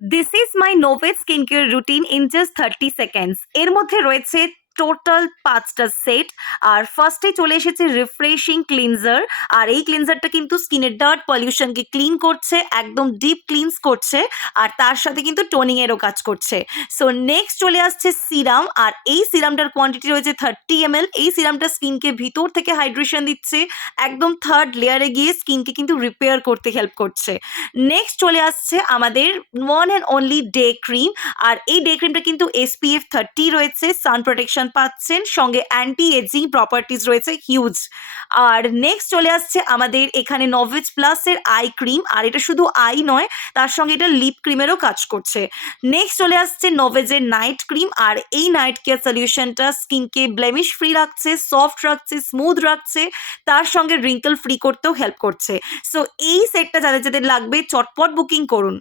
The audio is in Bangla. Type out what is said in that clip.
This is my novate skin care routine in just 30 seconds. এর মধ্যে রয়েছে টোটাল 5টা সেট। আর ফার্স্টে চলে এসেছে রিফ্রেশিং ক্লিনজার। আর এই ক্লিনজারটা কিন্তু স্কিনের ডার্ট পলিউশনকে ক্লিন করছে, একদম ডিপ ক্লিনস করছে। আর তার সাথে কিন্তু টোনিং এরও কাজ করছে। সো নেক্সট চলে আসছে সিরাম। আর এই সিরামটার কোয়ান্টিটি রয়েছে 30 ml। এই সিরামটা স্কিনকে ভিতর থেকে হাইড্রেশন দিচ্ছে, একদম থার্ড লেয়ারে গিয়ে স্কিনকে কিন্তু রিপেয়ার করতে হেল্প করছে। নেক্সট চলে আসছে আমাদের one and only day cream. আর এই ডে ক্রিমটা কিন্তু SPF 30 রয়েছে, সান প্রোটেকশন পাচ্ছেন, সঙ্গে অ্যান্টি এজিং প্রপার্টিজ রয়েছে হিউজ। আর নেক্সট চলে আসছে আমাদের এখানে নভেজ প্লাসের আই ক্রিম। আর এটা শুধু আই নয়, তার সঙ্গে এটা লিপ ক্রিমেরও কাজ করছে। নেক্সট চলে আসছে নভেজের নাইট ক্রিম। আর এই নাইট কেয়ার সলিউশনটা স্কিনকে ব্লেমিশ ফ্রি রাখছে, সফট রাখছে, স্মুথ রাখছে, তার সঙ্গে রিঙ্কল ফ্রি করতেও হেল্প করছে। সো এই সেটটা যাদের যাদের লাগবে চটপট বুকিং করুন।